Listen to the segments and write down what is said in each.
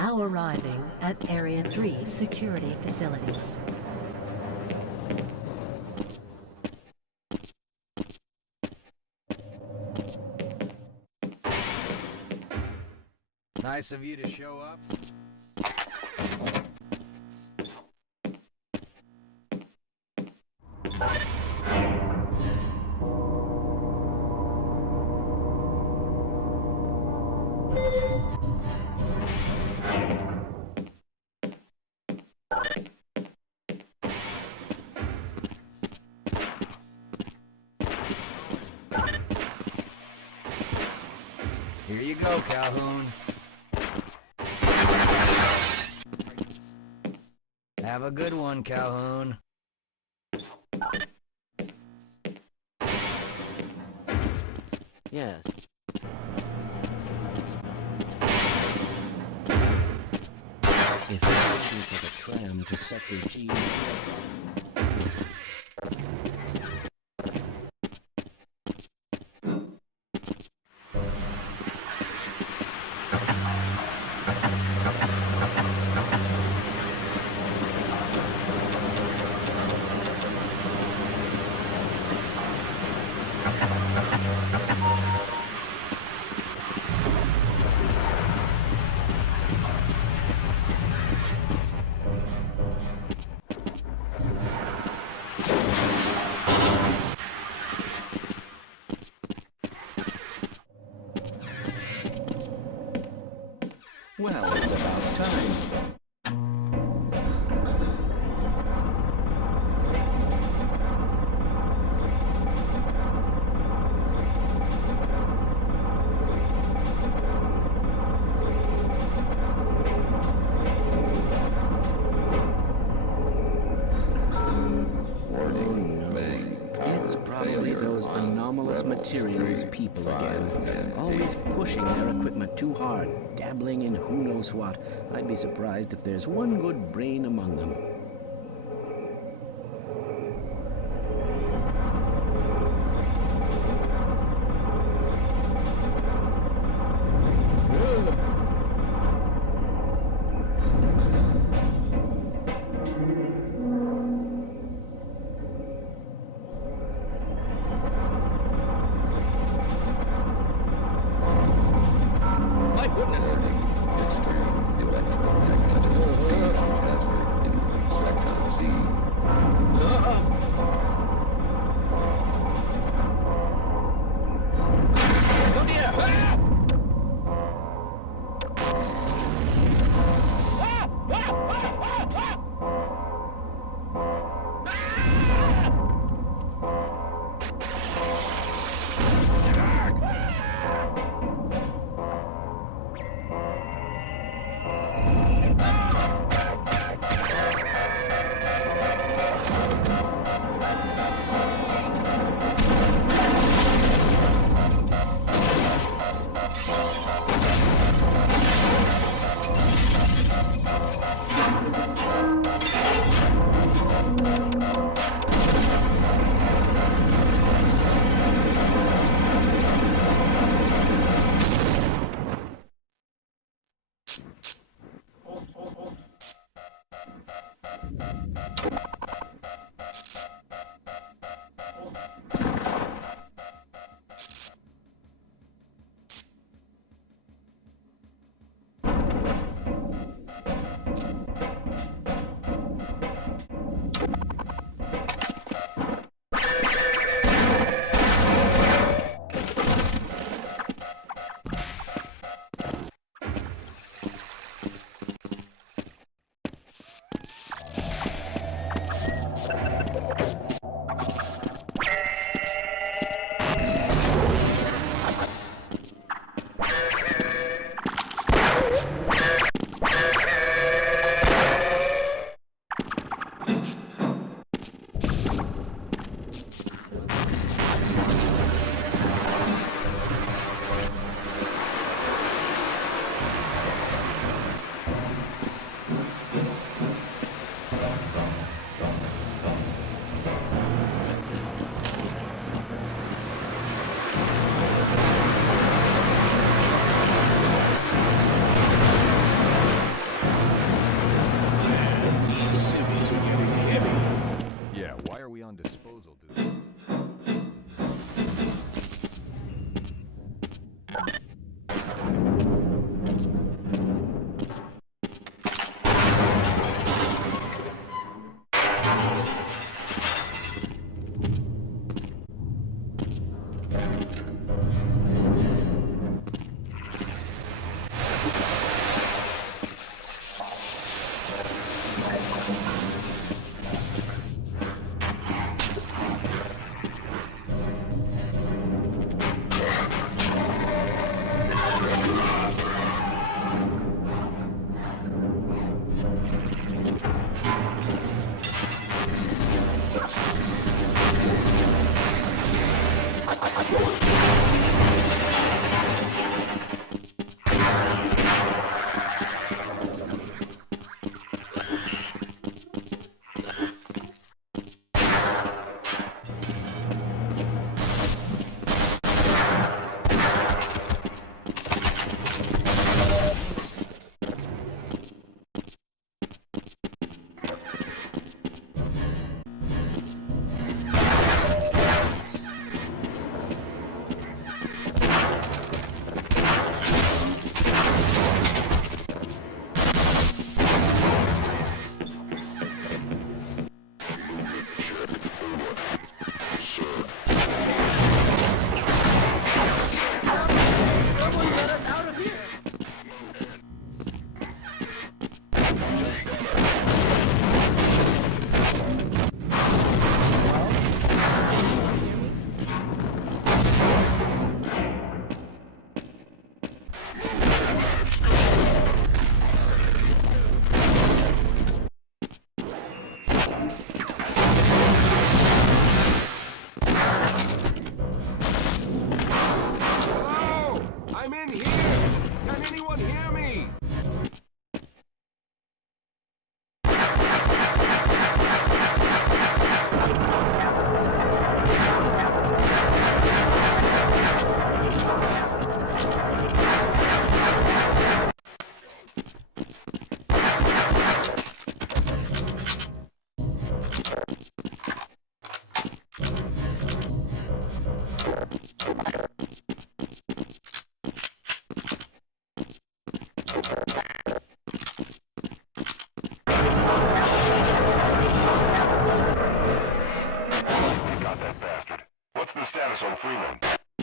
Now arriving at Area 3 security facilities. Nice of you to show up. Here you go, Calhoun. Have a good one, Calhoun. Yes. If I could take a tram to Sector G. Well, it's about time. It's probably those anomalous materials people again. Always pushing their equipment too hard, dabbling in who knows what. I'd be surprised if there's one good brain among them.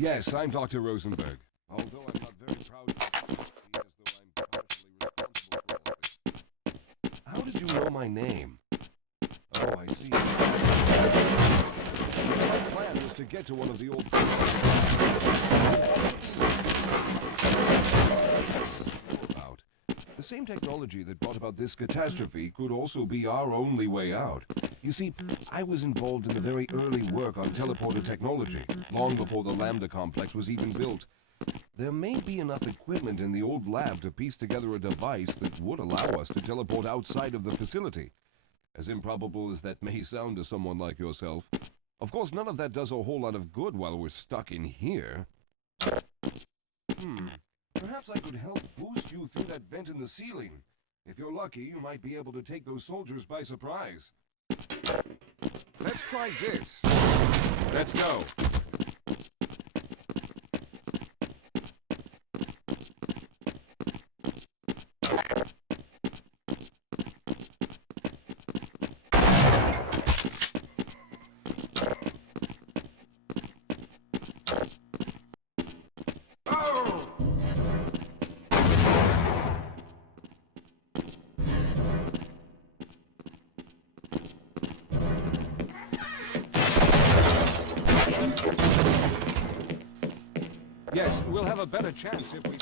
Yes, I'm Dr. Rosenberg. Although I'm not very proud to see as though I'm partially responsible for all this. How did you know my name? Oh, I see. My plan was to get to one of the old... about. The same technology that brought about this catastrophe could also be our only way out. You see, I was involved in the very early work on teleporter technology, long before the Lambda complex was even built. There may be enough equipment in the old lab to piece together a device that would allow us to teleport outside of the facility. As improbable as that may sound to someone like yourself. Of course, none of that does a whole lot of good while we're stuck in here. Perhaps I could help boost you through that vent in the ceiling. If you're lucky, you might be able to take those soldiers by surprise. Let's try this. Let's go. Yes, we'll have a better chance if we...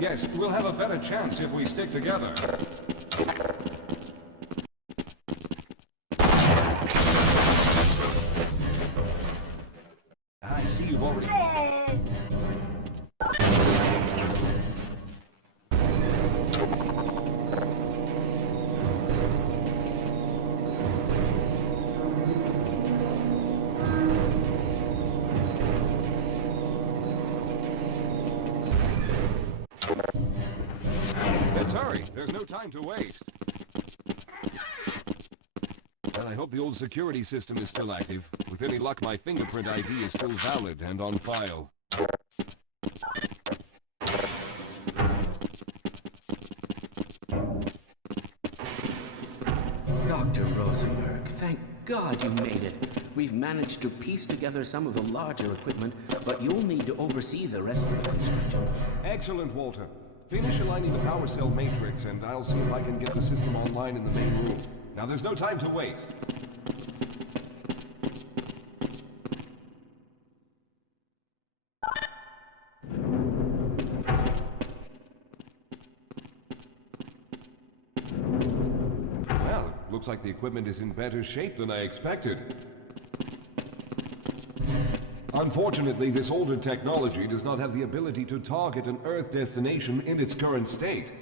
Yes, we'll have a better chance if we stick together. I see you've already... There's no time to waste. Well, I hope the old security system is still active. With any luck, my fingerprint ID is still valid and on file. Dr. Rosenberg, thank God you made it. We've managed to piece together some of the larger equipment, but you'll need to oversee the rest of the construction. Excellent, Walter. Finish aligning the power cell matrix, and I'll see if I can get the system online in the main room. Now, there's no time to waste. Well, it looks like the equipment is in better shape than I expected. Unfortunately, this older technology does not have the ability to target an Earth destination in its current state.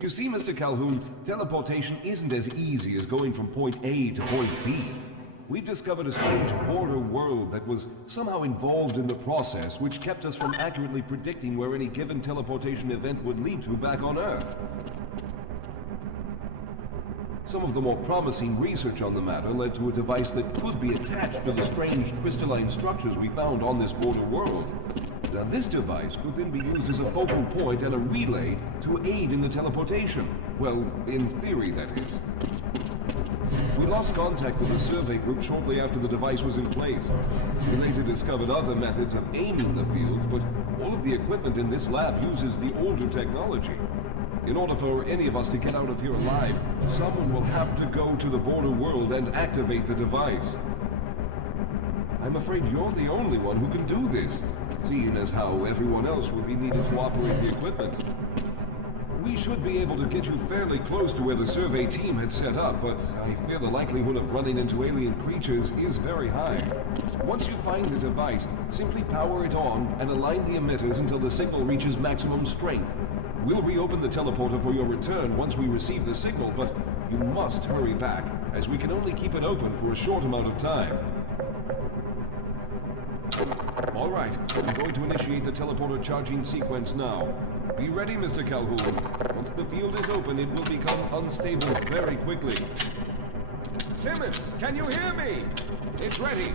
You see, Mr. Calhoun, teleportation isn't as easy as going from point A to point B. We've discovered a strange border world that was somehow involved in the process, which kept us from accurately predicting where any given teleportation event would lead to back on Earth. Some of the more promising research on the matter led to a device that could be attached to the strange crystalline structures we found on this border world. Now, this device could then be used as a focal point and a relay to aid in the teleportation. Well, in theory, that is. We lost contact with the survey group shortly after the device was in place. We later discovered other methods of aiming the field, but all of the equipment in this lab uses the older technology. In order for any of us to get out of here alive, someone will have to go to the border world and activate the device. I'm afraid you're the only one who can do this, seeing as how everyone else will be needed to operate the equipment. We should be able to get you fairly close to where the survey team had set up, but I fear the likelihood of running into alien creatures is very high. Once you find the device, simply power it on and align the emitters until the signal reaches maximum strength. We'll reopen the teleporter for your return once we receive the signal, but you must hurry back, as we can only keep it open for a short amount of time. All right, I'm going to initiate the teleporter charging sequence now. Be ready, Mr. Calhoun. Once the field is open, it will become unstable very quickly. Simmons, can you hear me? It's ready.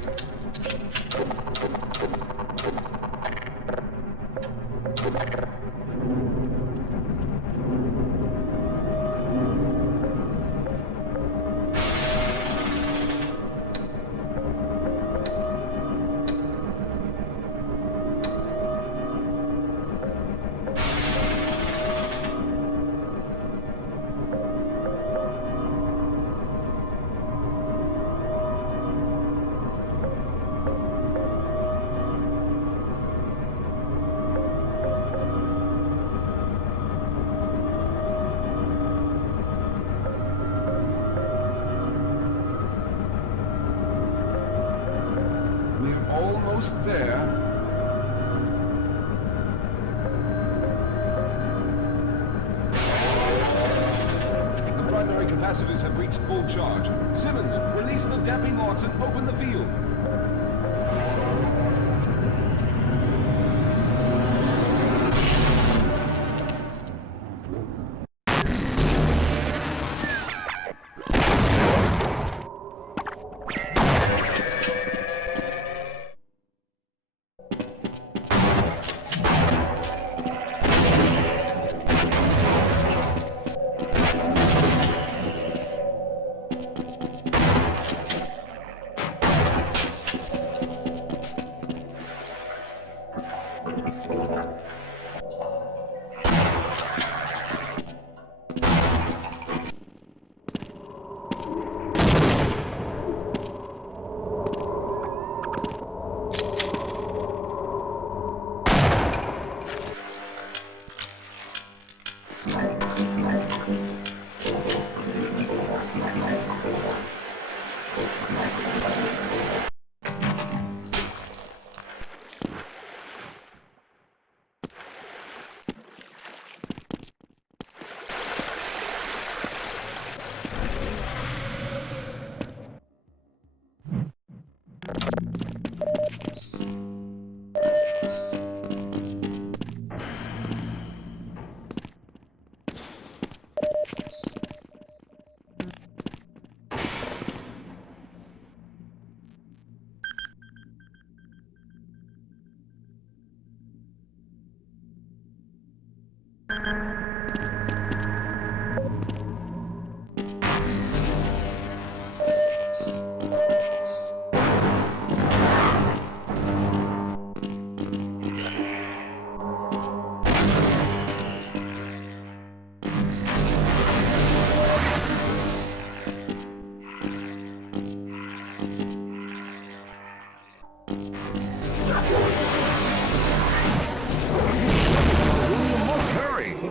Almost there. The primary capacitors have reached full charge. Simmons, release the damping locks and open the field.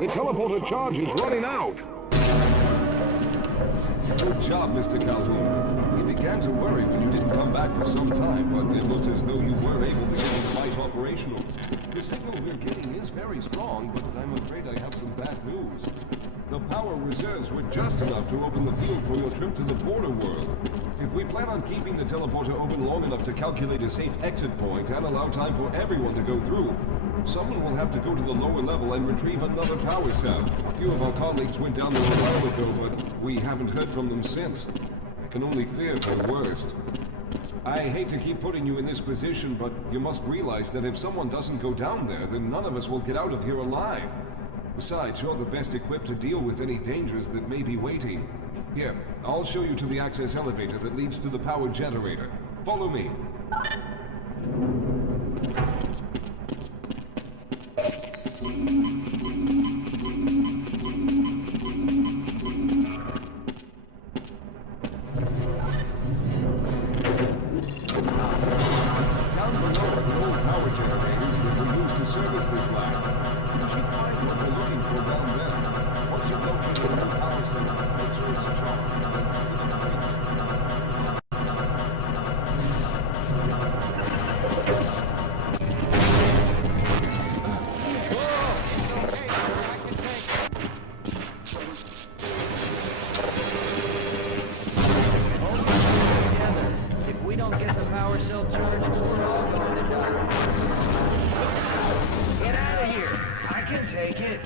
The teleporter charge is running out! Good job, Mr. Calhoun. We began to worry when you didn't come back for some time, but it looked as though you were able to get the device operational. The signal we're getting is very strong, but I'm afraid I have some bad news. The power reserves were just enough to open the field for your trip to the border world. If we plan on keeping the teleporter open long enough to calculate a safe exit point and allow time for everyone to go through, someone will have to go to the lower level and retrieve another power cell. A few of our colleagues went down there a while ago, but we haven't heard from them since. I can only fear for the worst. I hate to keep putting you in this position, but you must realize that if someone doesn't go down there, then none of us will get out of here alive. Besides, you're the best equipped to deal with any dangers that may be waiting. Here, I'll show you to the access elevator that leads to the power generator. Follow me. Service this lab. You should find what we're looking for down there. Once you've located the power center, make sure it's a char. Then send it up right. If we don't get the power cell charged, we're all going to die. Get out of here! I can take it!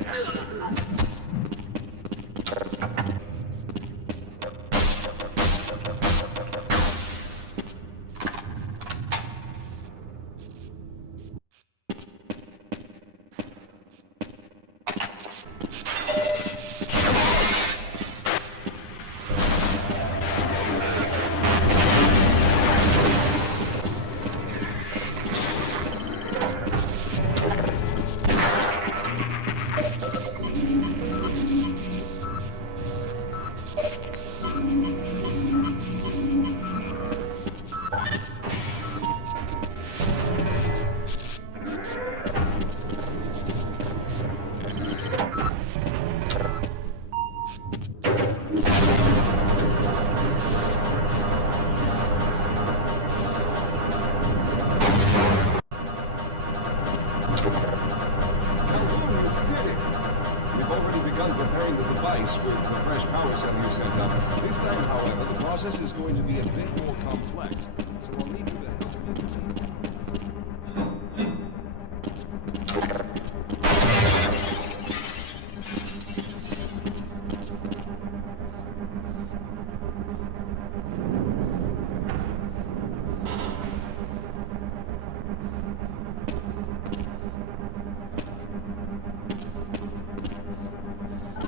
Preparing the device with the fresh power cell you set up. This time, however, the process is going to be a bit more complex, so I'll need you to help me.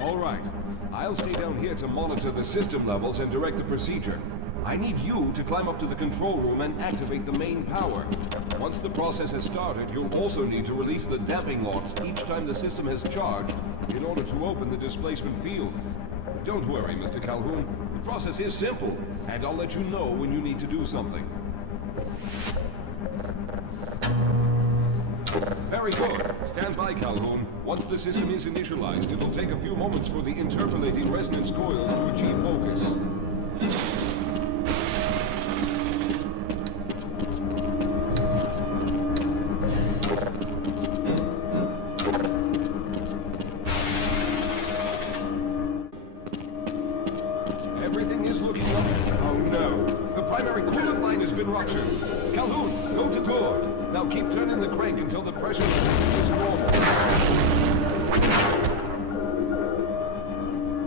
All right. I'll stay down here to monitor the system levels and direct the procedure. I need you to climb up to the control room and activate the main power. Once the process has started, you'll also need to release the damping locks each time the system has charged in order to open the displacement field. Don't worry, Mr. Calhoun. The process is simple, and I'll let you know when you need to do something. Very good. Stand by, Calhoun. Once the system is initialized, it'll take a few moments for the interpolating resonance coil to achieve focus. Everything is looking up. Oh no. The primary coolant line has been ruptured. Calhoun, go to door. Now keep turning the crank until the pressure is normal.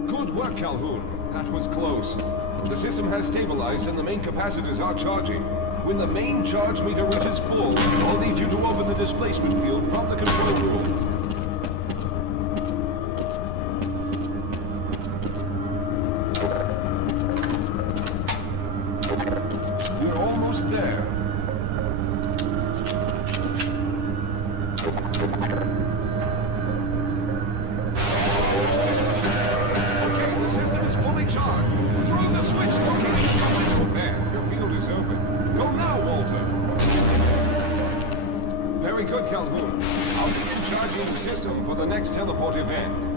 Good work. work, Calhoun. That was close. The system has stabilized and the main capacitors are charging. When the main charge meter reaches full, I'll need you to open the displacement field from the control room. We're almost there. Okay, the system is fully charged. Throw the switch, Loki. There, your field is open. Go now, Walter. Very good, Calhoun. I'll begin charging the system for the next teleport event.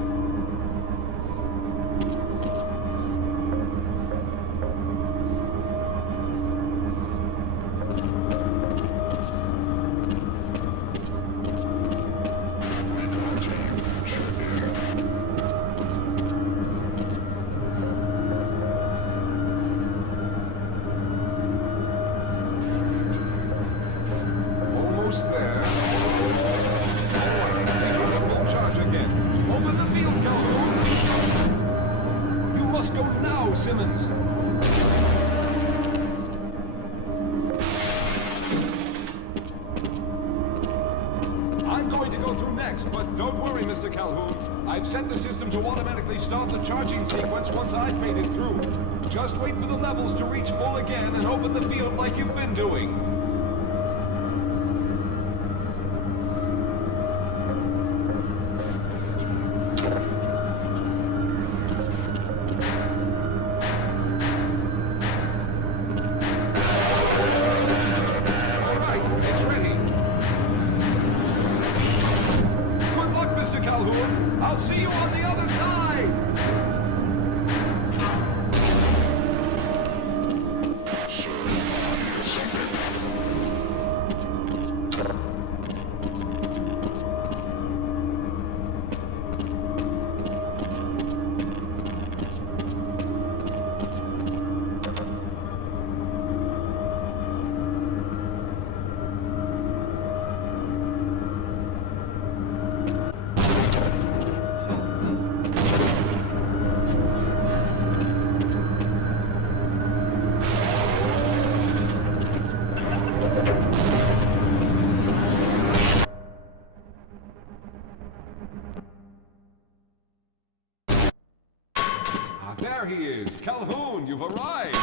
Almost there. Full charge again. Open the field, Calhoun. You must go now, Simmons. I'm going to go through next, but don't worry, Mr. Calhoun. I've set the system to automatically start the charging sequence once I've made it through. Just wait for the levels to reach full again and open the field like you've been doing. I'll see you on the other side! There he is! Calhoun, you've arrived!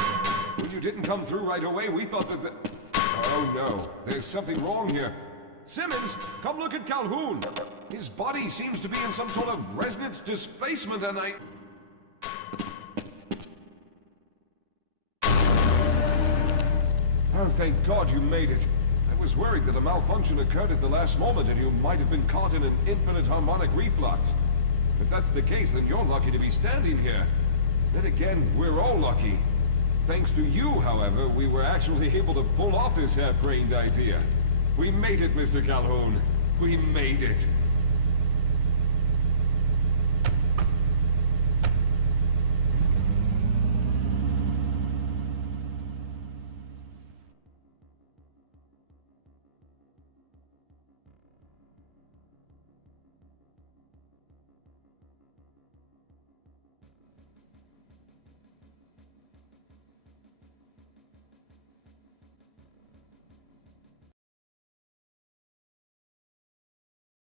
When you didn't come through right away, we thought that the... Oh no, there's something wrong here. Simmons, come look at Calhoun! His body seems to be in some sort of resonance displacement and I... Oh, thank God you made it. I was worried that a malfunction occurred at the last moment and you might have been caught in an infinite harmonic reflux. If that's the case, then you're lucky to be standing here. Then again, we're all lucky. Thanks to you, however, we were actually able to pull off this harebrained idea. We made it, Mr. Calhoun. We made it.